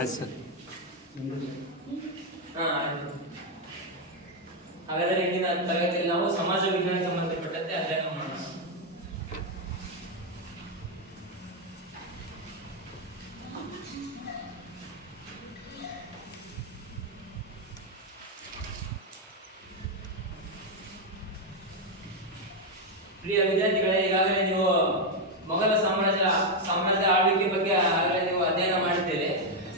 ಆಯ್ತು ಸರ್. ಹಾಗಾದರೆ ಇಂದಿನ ತರಗತಿಯಲ್ಲಿ ನಾವು ಸಮಾಜ ವಿಜ್ಞಾನಕ್ಕೆ ಸಂಬಂಧಪಟ್ಟಂತೆ ಅಧ್ಯಯನ ಮಾಡೋಣ. ಪ್ರಿಯ ವಿದ್ಯಾರ್ಥಿಗಳೇ, ಈಗಾಗಲೇ ನೀವು ಮೊಘಲ ಸಾಮ್ರಾಜ್ಯ ಆಳ್ವಿಕೆ ಬಗ್ಗೆ ಆಗಲೇ ನೀವು ಅಧ್ಯಯನ ಮಾಡಿದ್ದೀರಿ.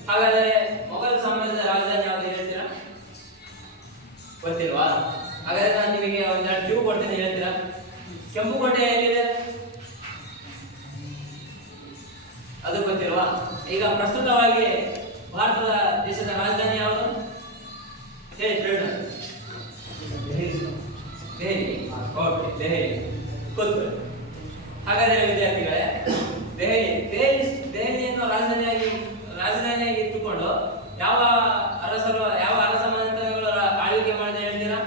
ಹಾಗಾದರೆ ಮೊಘಲ ಸಾಮ್ರಾಜ್ಯದ ರಾಜಧಾನಿ ಯಾವುದು ಹೇಳ್ತೀರಾ? ಗೊತ್ತಿಲ್ವಾ? ಹಾಗಾದ್ರೆ ನಾನು ನಿಮಗೆ ಒಂದೆರಡು ಕ್ಲೂ ಕೊಡ್ತೀನಿ, ಹೇಳ್ತೀರಾ? ಕೆಂಪು ಕೋಟೆ ಎಲ್ಲಿದೆ? ಅದು ಗೊತ್ತಿಲ್ವಾ? ಈಗ ಪ್ರಸ್ತುತವಾಗಿ ಭಾರತದ ದೇಶದ ರಾಜಧಾನಿ ಯಾವುದು ಹೇಳಿ ಪ್ರೇರಣ? ದೆಹಲಿ. ಓಕೆ, ದೆಹಲಿ. ಗೊತ್ತು. ಹಾಗಾದರೆ ವಿದ್ಯಾರ್ಥಿಗಳೇ, ದೆಹಲಿಯನ್ನು ರಾಜಧಾನಿಯಾಗಿ ಇಟ್ಟುಕೊಂಡು ಯಾವ ಅರಸ ಮಂತ್ರಿಗಳು ಆಳ್ವಿಕೆ ಮಾಡಿದ ಹೇಳ್ತೀರಾ?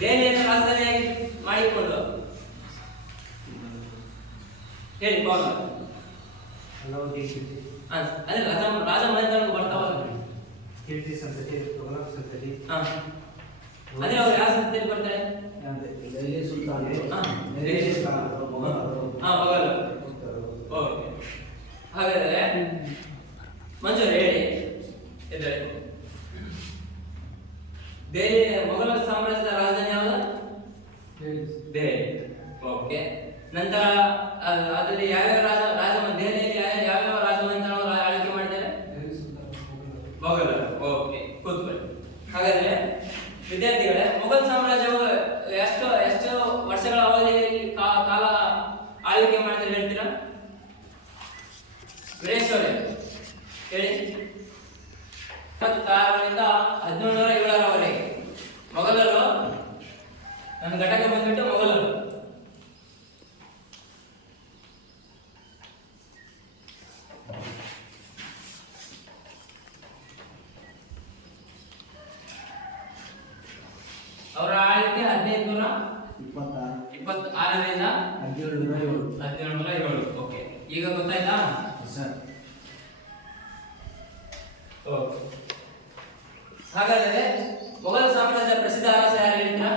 ದೆಹಲಿಯನ್ನು ರಾಜಧಾನಿಯಾಗಿ ಮಾಡಿಕೊಂಡು ಹೇಳಿ ಪವನ್. ಅದೇ ರಾಜ ಮನೆತನಗಳು ಬರ್ತಾವಲ್ಲ, ಕೀರ್ತಿ ಸಂತತಿ, ತುಘಲಕ್ ಸಂತತಿ. ಅದೇ ಅವ್ರು ಯಾವ ಸಂತತಿಯಲ್ಲಿ ಬರ್ತಾರೆ? ದೆಹಲಿ ಸುಲ್ತಾನ್, ಮೊಘಲ್. ಓಕೆ, ಹಾಗಾದ್ರೆ ಮಂಜೂರ್ ಹೇಳಿ. ದೆಹಲಿ ಮೊಘಲ ಸಾಮ್ರಾಜ್ಯದ ರಾಜಧಾನಿ ಯಾವುದು? ದೆಹಲಿ. ಓಕೆ, ನಂತರ ಅದರಲ್ಲಿ ದೆಹಲಿಯಲ್ಲಿ ಯಾವ್ಯಾವ ರಾಜಮನೆತನಗಳು ಆಳ್ವಿಕೆ ಮಾಡಿದ್ದಾರೆ? ಮೊಘಲರು. ಓಕೆ, ಕೂತ್ಕೊಳ್ಳಿ. ಹಾಗಾದ್ರೆ ವಿದ್ಯಾರ್ಥಿಗಳೇ, ಮೊಘಲ್ ಸಾಮ್ರಾಜ್ಯವು ಎಷ್ಟು ವರ್ಷಗಳ ಅವಧಿಯಲ್ಲಿ ಕಾಲ ಆಳ್ವಿಕೆ ಮಾಡಿದ್ರೆ ಹೇಳ್ತೀರಾ? ವೀರೇಶ್ ಅವರೇ ಹೇಳಿ. 26ರಿಂದ 1707ರವರೆಗೆ ಮೊಘಲರು. ನನ್ನ ಘಟಕ ಬಂದ್ಬಿಟ್ಟು ಮೊಘಲರು. ಅವರ ಆಳ್ವಿಕೆ 1526ರಿಂದ 1707. ಓಕೆ, ಈಗ ಗೊತ್ತಾಯ್ತಾ ಸರ್? ಓಕೆ, ಹಾಗಾದರೆ ಮೊಘಲ್ ಸಾಮ್ರಾಜ್ಯದ ಪ್ರಸಿದ್ಧ ಅರಸ ಯಾರು ಹೇಳ್ತೀರಾ?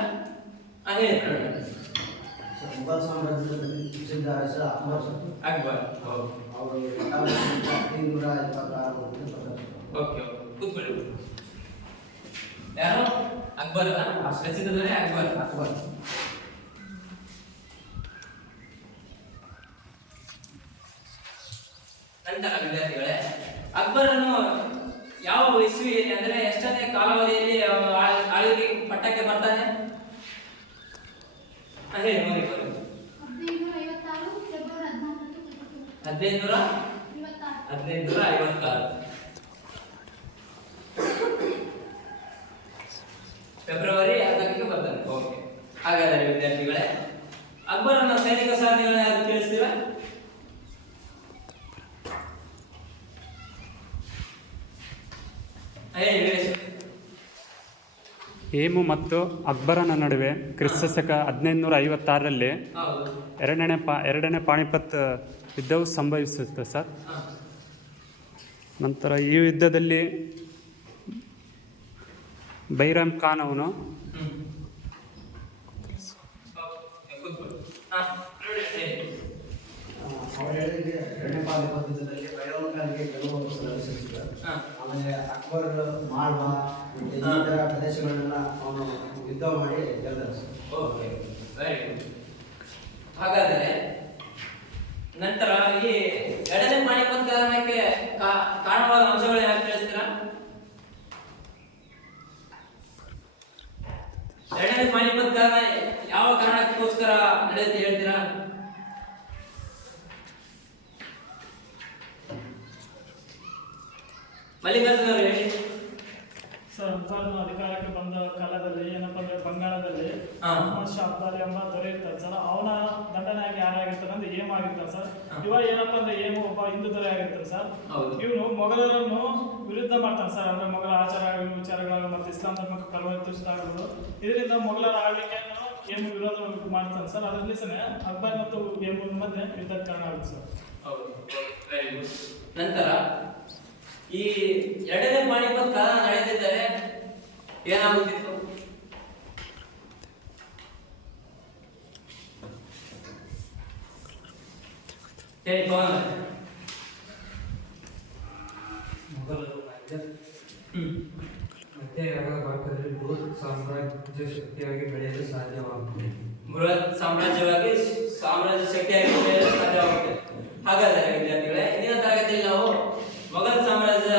ಹೇಳಿ ಪ್ರವೀಣ್. ಮೊಘಲ್ ಸಾಮ್ರಾಜ್ಯದ ಪ್ರಸಿದ್ಧ ಅರಸ ಅಕ್ಬರ್. ಅವರು 1526. ಓಕೆ, ಕೂತ್ಕೊಳ್ಳಿ. ಯಾರು? ಅಕ್ಬರ್. ಪ್ರಸಿದ್ಧನೇ ಅಕ್ಬರ್. ನಂತರ ವಿದ್ಯಾರ್ಥಿಗಳೇ, ಅಕ್ಬರನು ಯಾವ ಇಸ್ವಿಯಲ್ಲಿ, ಅಂದ್ರೆ ಎಷ್ಟನೇ ಕಾಲಾವಧಿಯಲ್ಲಿ ಆಳ್ವಿಕೆ ಪಟ್ಟಕ್ಕೆ ಬರ್ತಾನೆ? ಹೇಳಿ ನೋಡಿ. 1556 ಫೆಬ್ರವರಿ 14ಕ್ಕೆ ಬರ್ತಾನೆ. ಓಕೆ, ಹಾಗಾದರೆ ವಿದ್ಯಾರ್ಥಿಗಳೇ, ಅಕ್ಬರನ ಸೈನಿಕ ಸಾಧನೆಗಳನ್ನು ಯಾರು ತಿಳಿಸ್ತೀರಾ? ಹೇಮು ಮತ್ತು ಅಕ್ಬರನ ನಡುವೆ ಕ್ರಿಸ್ತಶಕ 1556ರಲ್ಲಿ ಎರಡನೇ ಪಾಣಿಪತ್ ಯುದ್ಧವು ಸಂಭವಿಸುತ್ತೆ ಸರ್. ನಂತರ ಈ ಯುದ್ಧದಲ್ಲಿ ಬೈರಾಮ್ ಖಾನ್ ಅವನು ಎರಡನೇ ಪಾಣಿಪತ್ ಯುದ್ಧದಲ್ಲಿ ಬೈರಾಮ್ ಖಾನ್ಗೆ ಗೆಲುವು ಲಭಿಸಿದ್ದಾರೆ. ಆಮೇಲೆ ಅಕ್ಬರ್ ಮಾಳ್ವಾ ಇತರ ಪ್ರದೇಶಗಳನ್ನೆಲ್ಲ ಅವನು ಯುದ್ಧ ಮಾಡಿ ಗೆಲ್ತಾರೆ. Okay, very good. ಹಾಗಾದರೆ ನಂತರ ಈ ಎರಡನೇ ಪಾಣಿಪತ್ ಕಾರಣಕ್ಕೆ ಕಾರಣವಾದ ಅಂಶಗಳು ಯಾರು ತಿಳಿಸ್ತೀರಾ? ಎರಡನೇ ಪಾಣಿಪತ್ ಕಾರಣ ಯಾವ ಕಾರಣಕ್ಕೋಸ್ಕರ ನಡೆಯುತ್ತೆ ಹೇಳ್ತೀರಾ? ಮಲ್ಲಿಕಾರ್ಜುನ ಅವರು ಹೇಳಿ. ಸರ್, ಅಕ್ಬರನ ಅಧಿಕಾರಕ್ಕೆ ಬಂದ ಕಾಲದಲ್ಲಿ ಏನಪ್ಪ ಅಂದ್ರೆ ಬಂಗಾಳದಲ್ಲಿ ಅಬ್ದಾಲಿ ಎಂಬ ದೊರೆ ಇರ್ತಾರೆ ಸರ್. ಅವನ ದಂಡನೆಯಾಗಿ ಯಾರಾಗಿರ್ತಾರೆ ಅಂದ್ರೆ ಏಮ್ ಆಗಿರ್ತಾರೆ ಸರ್. ಇವ ಏನಪ್ಪ ಅಂದ್ರೆ ಏಮ್ ಒಬ್ಬ ಹಿಂದೂ ದೊರೆ ಆಗಿರ್ತಾರೆ ಸರ್. ಇವನು ಮೊಘಲರನ್ನು ವಿರುದ್ಧ ಮಾಡ್ತಾನೆ ಸರ್. ಅಂದ್ರೆ ಮೊಘಲ ಆಚಾರಗಳು, ವಿಚಾರಗಳು ಮತ್ತು ಇಸ್ಲಾಂ ಧರ್ಮಕ್ಕೆ ಪರಿವರ್ತಿಸಿದಾಗಲು ಇದರಿಂದ ಮೊಘಲರ ಆಳ್ವಿಕೆಯನ್ನು ಏಮ್ ವಿರೋಧ ಮಾಡ್ತಾನೆ ಸರ್. ಅದರಲ್ಲಿ ಅಕ್ಬರ್ ಮತ್ತು ಏಮ್ ಮಧ್ಯೆ ಯುದ್ಧದ ಕಾರಣ ಆಗುತ್ತೆ ಸರ್. Very good. ನಂತರ ಈ ಎರಡನೇ ಪಾಣಿಪತ್ ಕದನ ನಡೆದಿದ್ದರೆ ಏನಾಗುತ್ತಿತ್ತು? ಹೇಳಿ ಪವನ್ ಅವರೇ. ಮೊಘಲರು ಮತ್ತೆ ಅವರ ಭಾರತದಲ್ಲಿ ಬೃಹತ್ ಸಾಮ್ರಾಜ್ಯ ಶಕ್ತಿಯಾಗಿ ಬೆಳೆಯಲು ಸಾಧ್ಯವಾಗುತ್ತದೆ. ಬೃಹತ್ ಸಾಮ್ರಾಜ್ಯ ಶಕ್ತಿಯಾಗಿ ಬೆಳೆಯಲು ಸಾಧ್ಯವಾಗುತ್ತದೆ. ಹಾಗಾದರೆ ವಿದ್ಯಾರ್ಥಿಗಳೇ, ಇಂದಿನ ತರಗತಿಯಲ್ಲಿ ನಾವು ಮೊಘಲ್ ಸಾಮ್ರಾಜ್ಯದ